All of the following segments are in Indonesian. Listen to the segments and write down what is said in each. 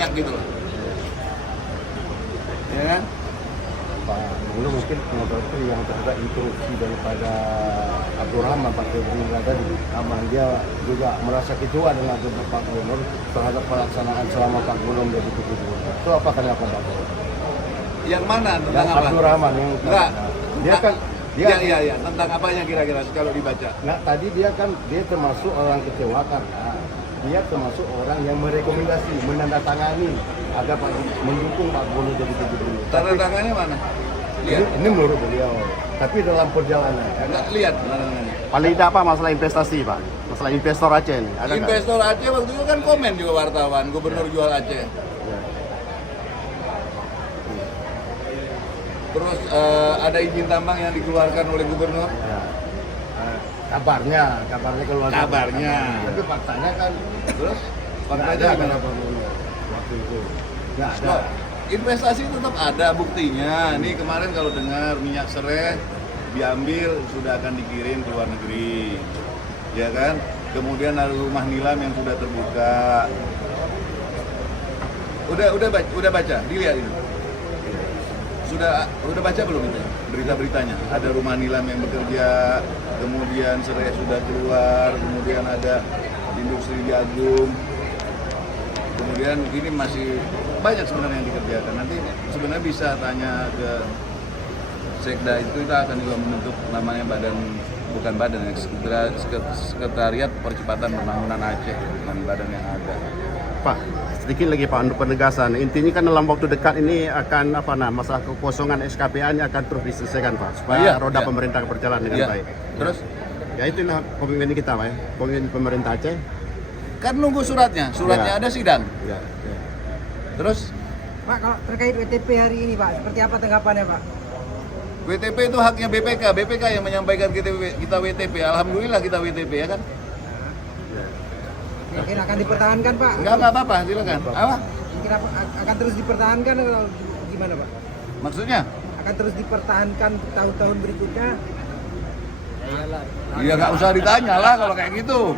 banyak gitu loh. Ya kan? Pak Gubernur mungkin mengobrolkan yang terhadap instruksi daripada Abdurrahman Pak Gubernur tadi, dia juga merasa kecewa dengan Pak Gubernur terhadap pelaksanaan selama Pak Gubernur menjadi gubernur. Itu apa kenapa Pak Gubernur? Yang mana? Tentang Yang apa? Abdurrahman yang Enggak. dia kan Iya. Tentang apanya kira-kira kalau dibaca? Nah tadi dia termasuk orang kecewa karena dia termasuk orang yang merekomendasi, menandatangani agar Pak mendukung Pak Gubernur jadi gubernur. Tanda tangannya mana? Lihat. Ini menurut beliau. Tapi dalam perjalanan. Enggak lihat tanda tangannya. Paling tidak Pak masalah investasi Pak, masalah investor Aceh ini. Ada nggak? Investor Aceh waktu itu kan komen juga wartawan, gubernur jual Aceh. Terus ada izin tambang yang dikeluarkan oleh gubernur. Ya. Kabarnya keluar. Kabarnya. Tapi faktanya kan Terus nggak faktanya ada gimana? Pak Gubernur waktu itu. Nggak ada. Loh, investasi tetap ada buktinya. Ini kemarin kalau dengar minyak serai diambil sudah akan dikirim ke luar negeri, ya kan? Kemudian ada rumah nilam yang sudah terbuka. Udah baca, dilihat ini. Sudah baca belum itu berita-beritanya? Ada rumah nilam yang bekerja, kemudian serai sudah keluar, kemudian ada industri jagung. Kemudian ini masih banyak sebenarnya yang dikerjakan. Nanti sebenarnya bisa tanya ke Sekda, itu kita akan juga membentuk namanya Sekretariat Percepatan Pembangunan Aceh dengan badan yang ada. Pak, sedikit lagi Pak untuk penegasan. Intinya kan dalam waktu dekat ini akan masalah kekosongan SKPA ini akan terus diselesaikan Pak, supaya roda pemerintah berjalan dengan baik. Terus? Ya itulah komitmen kita Pak ya, komitmen pemerintah Aceh. Kan nunggu suratnya ada sidang. Ya. Terus? Pak, kalau terkait WTP hari ini Pak, seperti apa tanggapannya Pak? WTP itu haknya BPK yang menyampaikan kita WTP. Alhamdulillah kita WTP ya kan? Mungkin akan dipertahankan Pak? Enggak apa-apa, silakan. Apa? Mungkin akan terus dipertahankan atau gimana Pak? Maksudnya? Akan terus dipertahankan tahun-tahun berikutnya? Ya nggak usah ditanya lah kalau kayak gitu.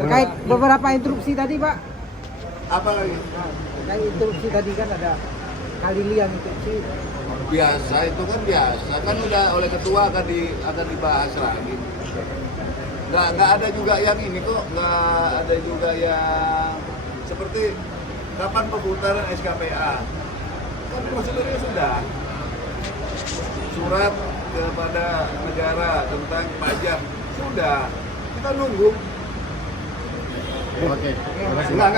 Terkait beberapa instruksi tadi Pak? Apa lagi? Terkait instruksi tadi kan ada Khalili yang instruksi. Biasa itu kan biasa. Kan udah oleh ketua akan dibahas lagi. Nggak ada juga yang ini kok, nggak ada juga yang seperti kapan pemutaran SKPA. Kan prosedurnya sudah. Surat kepada negara tentang pajak sudah. Kita nunggu. Oke. Enggak.